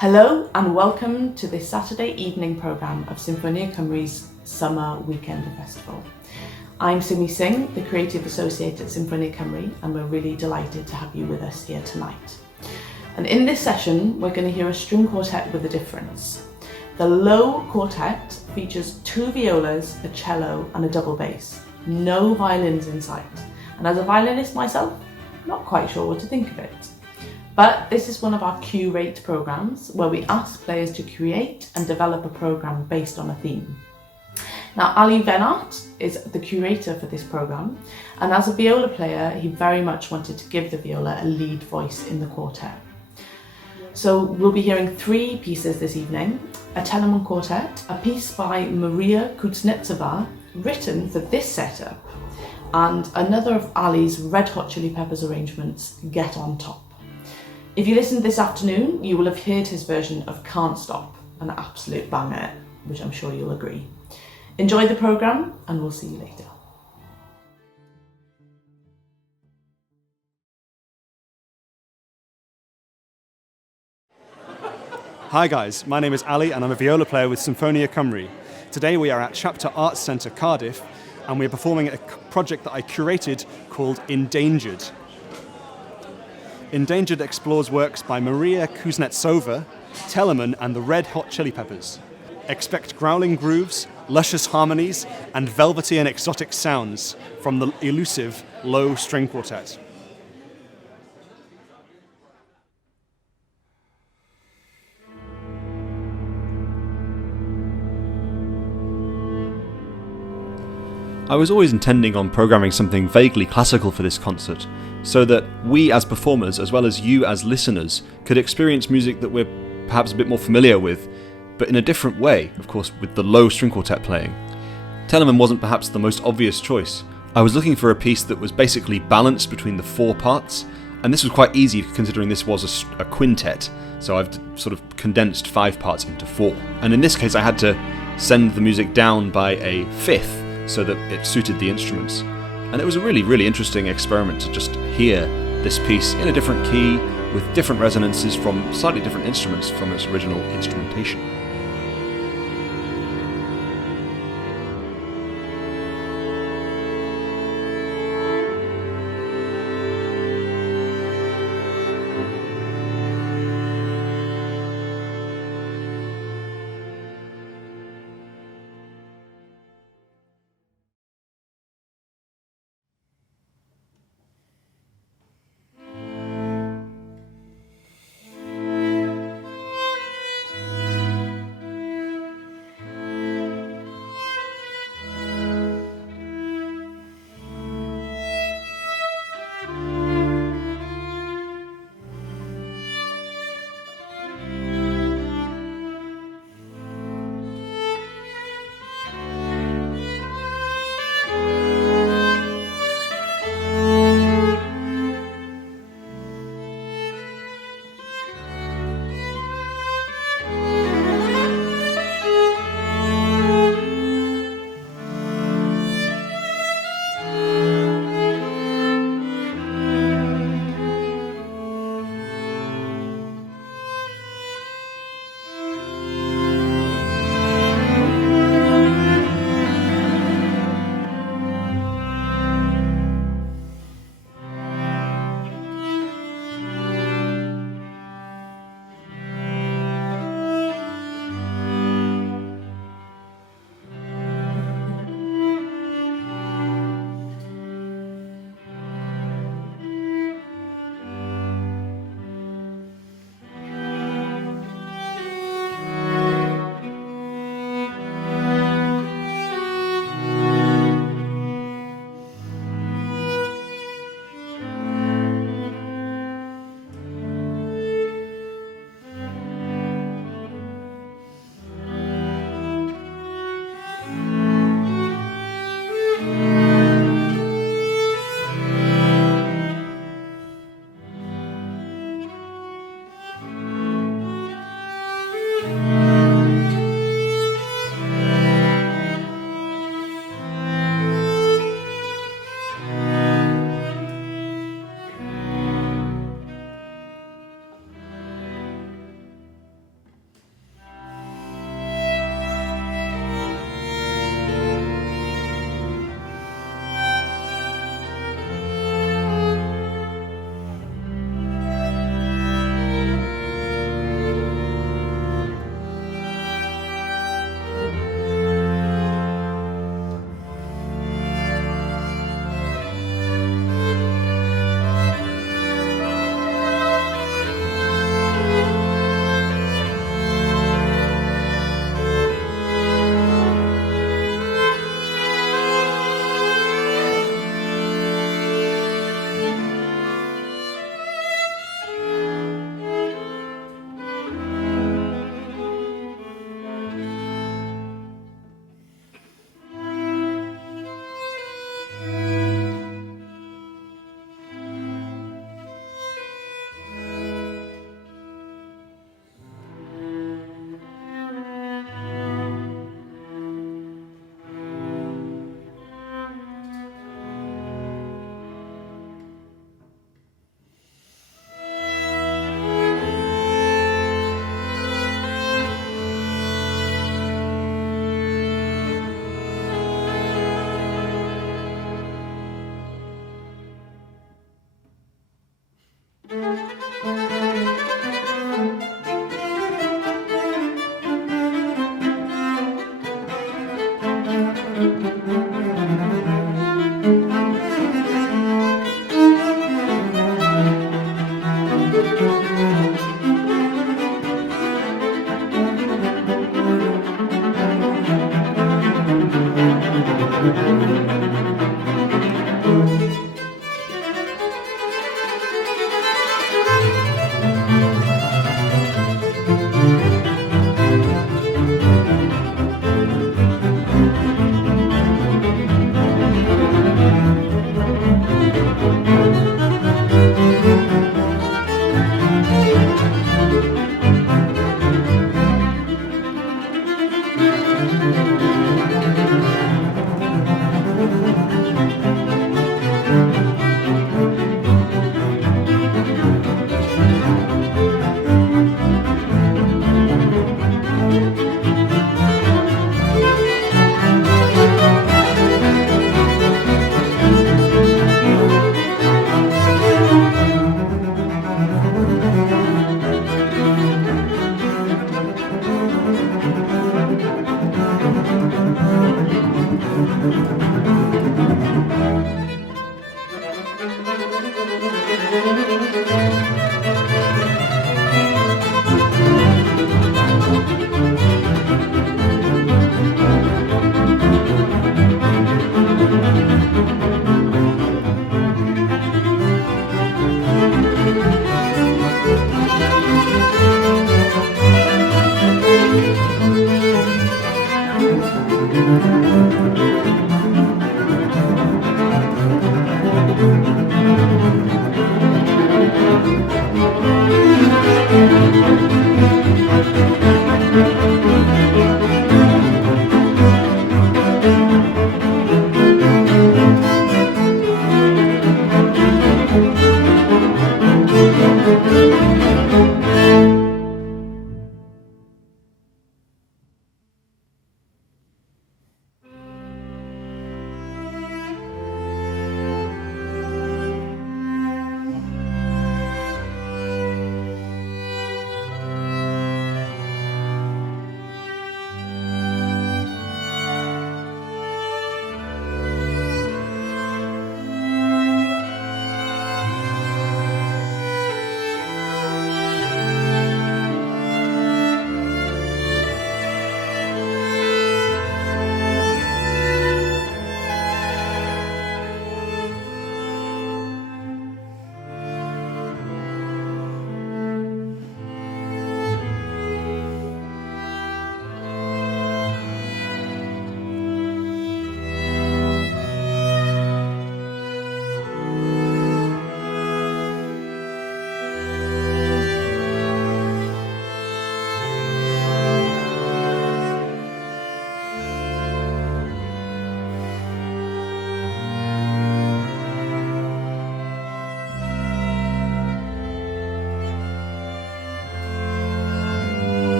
Hello and welcome to this Saturday evening programme of Sinfonia Cymru's Summer Weekend Festival. I'm Simi Singh, the Creative Associate at Sinfonia Cymru, and we're really delighted to have you with us here tonight. And in this session, we're going to hear a string quartet with a difference. The low quartet features two violas, a cello and a double bass. No violins in sight. And as a violinist myself, I'm not quite sure what to think of it. But this is one of our Curate programmes where we ask players to create and develop a programme based on a theme. Now, Ali Vennart is the curator for this programme, and as a viola player, he very much wanted to give the viola a lead voice in the quartet. So we'll be hearing three pieces this evening: a Telemann quartet, a piece by Maria Kouznetsova written for this setup, and another of Ali's Red Hot Chili Peppers arrangements, Get On Top. If you listened this afternoon, you will have heard his version of Can't Stop, an absolute banger, which I'm sure you'll agree. Enjoy the programme, and we'll see you later. Hi guys, my name is Ali and I'm a viola player with Sinfonia Cymru. Today we are at Chapter Arts Centre Cardiff and we're performing a project that I curated called Endangered. Endangered explores works by Maria Kouznetsova, Telemann and the Red Hot Chili Peppers. Expect growling grooves, luscious harmonies and velvety and exotic sounds from the elusive low string quartet. I was always intending on programming something vaguely classical for this concert, so that we as performers, as well as you as listeners, could experience music that we're perhaps a bit more familiar with, but in a different way, of course, with the low string quartet playing. Telemann wasn't perhaps the most obvious choice. I was looking for a piece that was basically balanced between the four parts, and this was quite easy considering this was a quintet, so I've sort of condensed 5 parts into 4. And in this case I had to send the music down by a fifth, so that it suited the instruments. And it was a really, really interesting experiment to just hear this piece in a different key, with different resonances from slightly different instruments from its original instrumentation.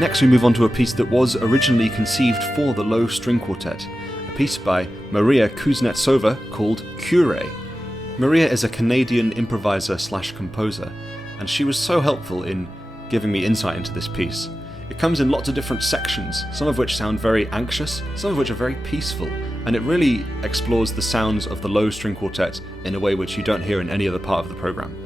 Next we move on to a piece that was originally conceived for the low string quartet, a piece by Maria Kouznetsova called Curae. Maria is a Canadian improviser / composer, and she was so helpful in giving me insight into this piece. It comes in lots of different sections, some of which sound very anxious, some of which are very peaceful, and it really explores the sounds of the low string quartet in a way which you don't hear in any other part of the programme.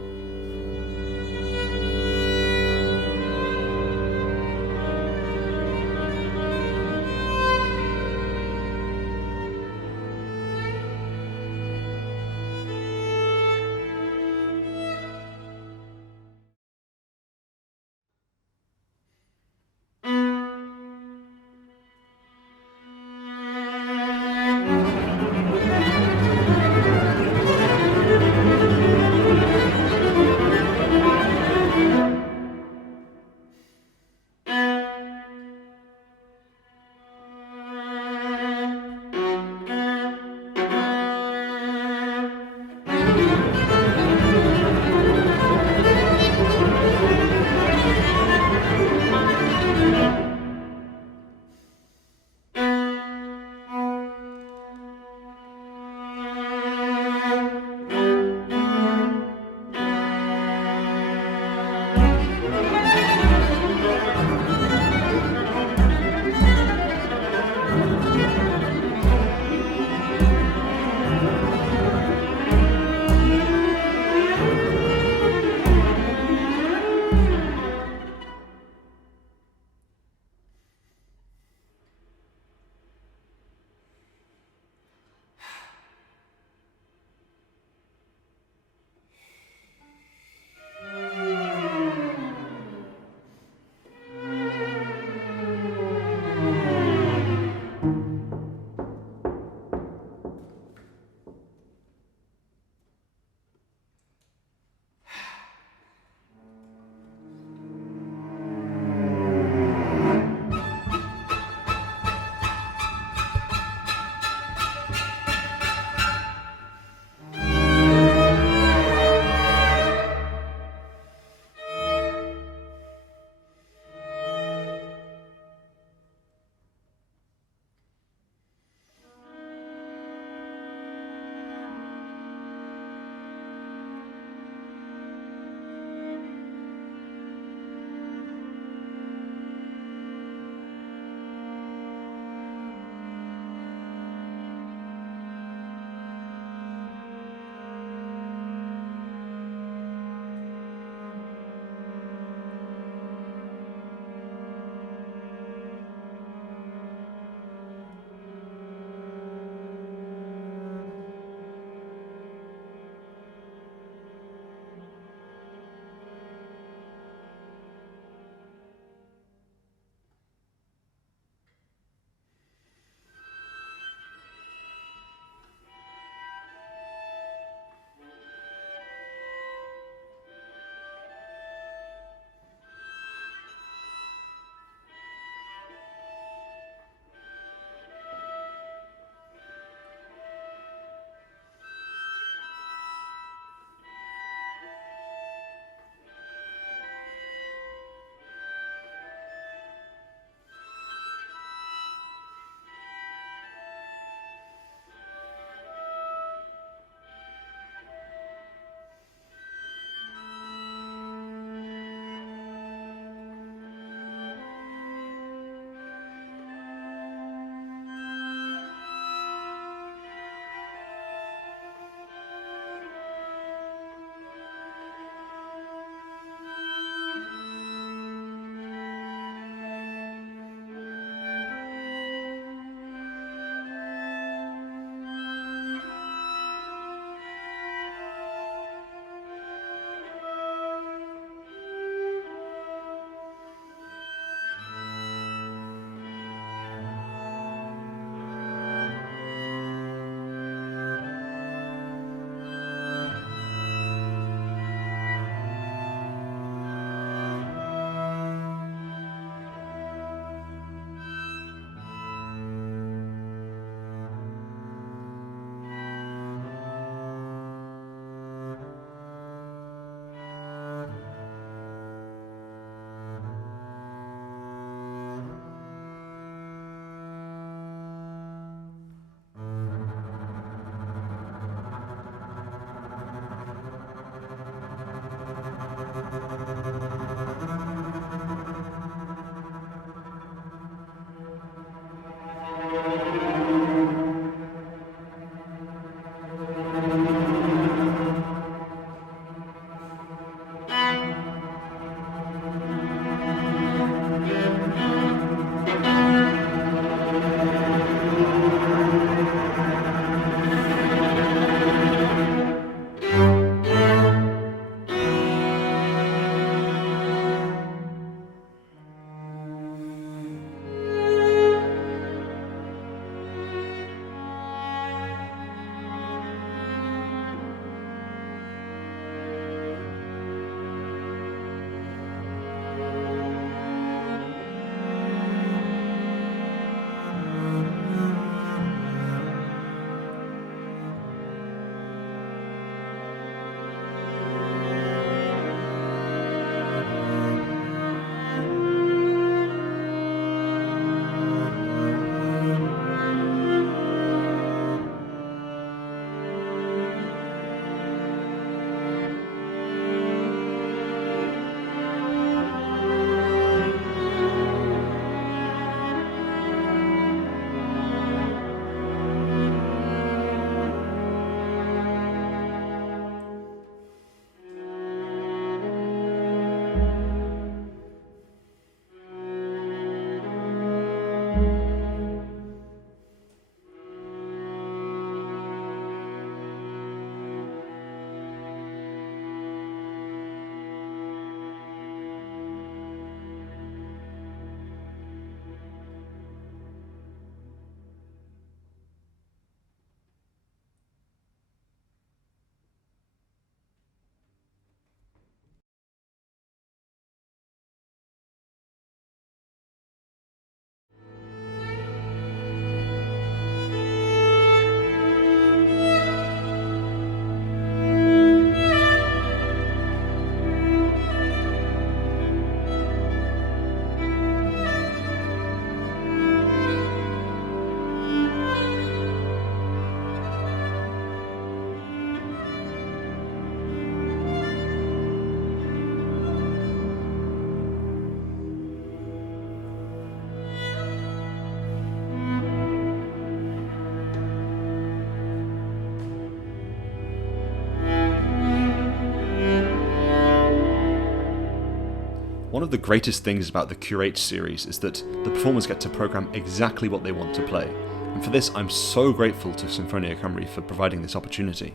One of the greatest things about the Curate series is that the performers get to program exactly what they want to play. And for this, I'm so grateful to Sinfonia Cymru for providing this opportunity.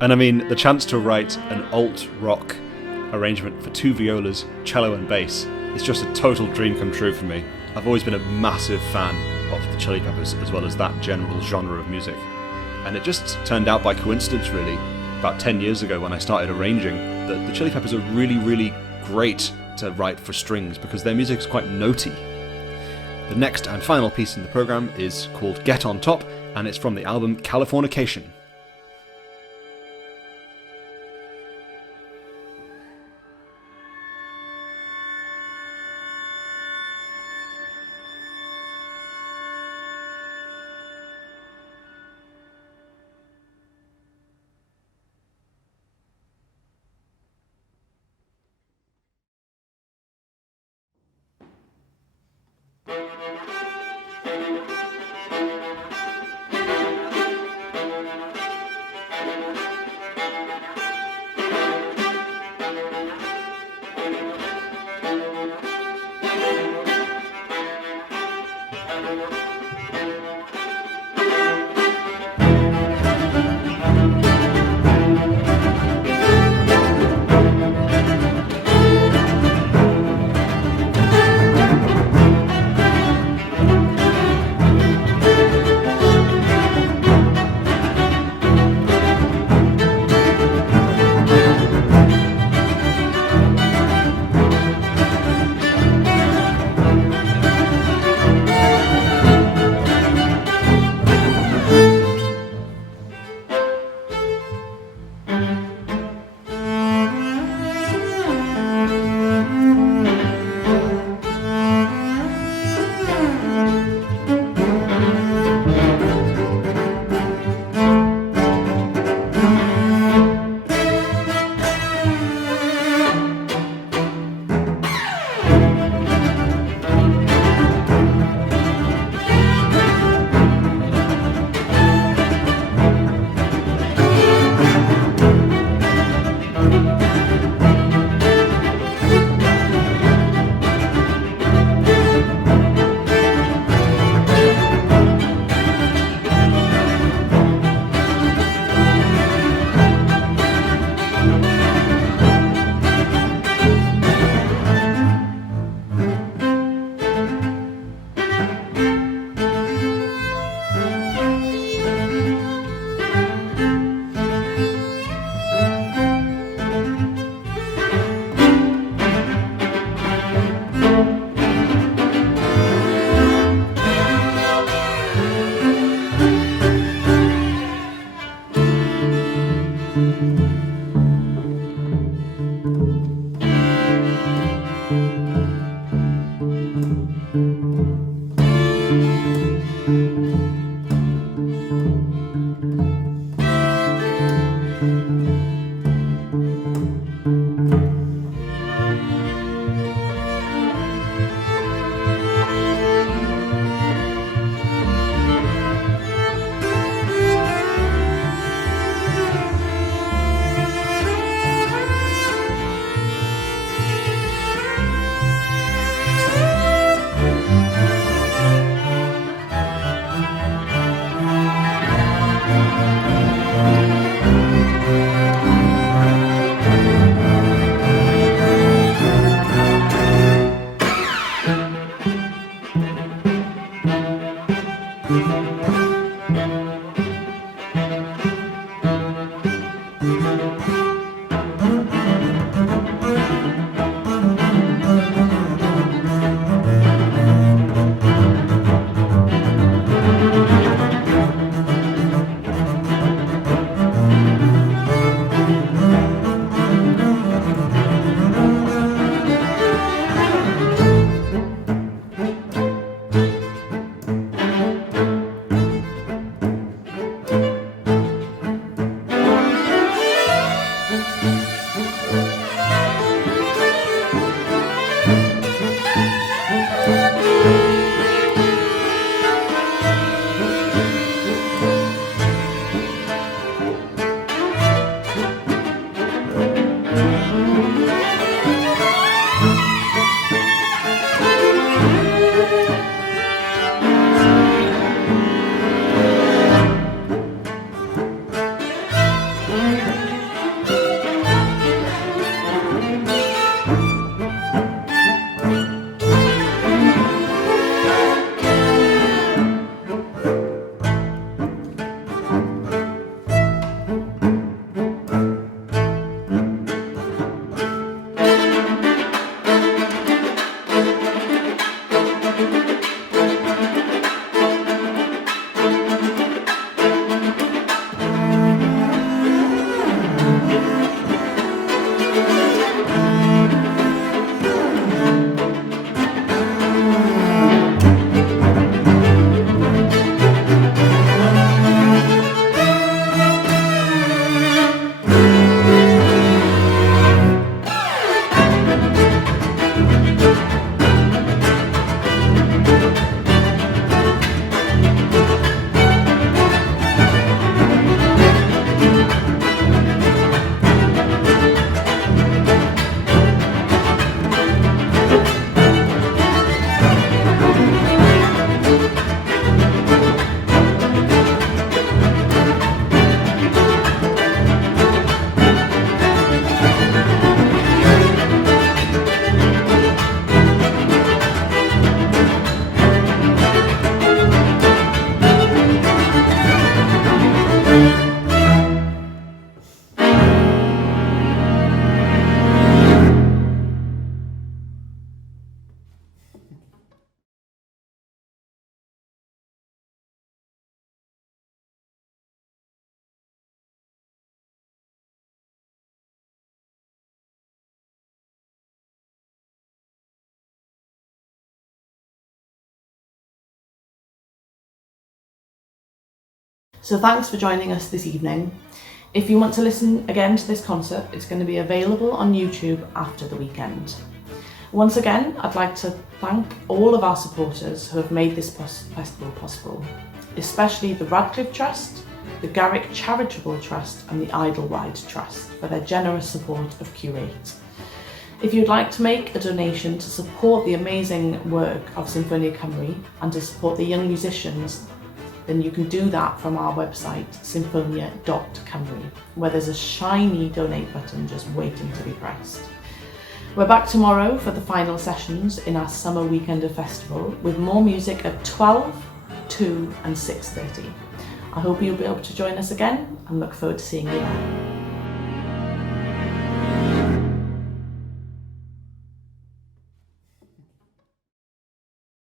And I mean, the chance to write an alt-rock arrangement for 2 violas, cello and bass is just a total dream come true for me. I've always been a massive fan of the Chili Peppers as well as that general genre of music. And it just turned out by coincidence really, about 10 years ago when I started arranging, that the Chili Peppers are really, really great to write for strings because their music is quite notey. The next and final piece in the programme is called Get On Top, and it's from the album Californication. So thanks for joining us this evening. If you want to listen again to this concert, it's going to be available on YouTube after the weekend. Once again, I'd like to thank all of our supporters who have made this festival possible, especially the Radcliffe Trust, the Garrick Charitable Trust and the Idlewild Trust for their generous support of Curate. If you'd like to make a donation to support the amazing work of Sinfonia Cymru and to support the young musicians, then you can do that from our website, sinfonia.cymru, where there's a shiny donate button just waiting to be pressed. We're back tomorrow for the final sessions in our Summer Weekender Festival with more music at 12, 2 and 6:30. I hope you'll be able to join us again and look forward to seeing you there.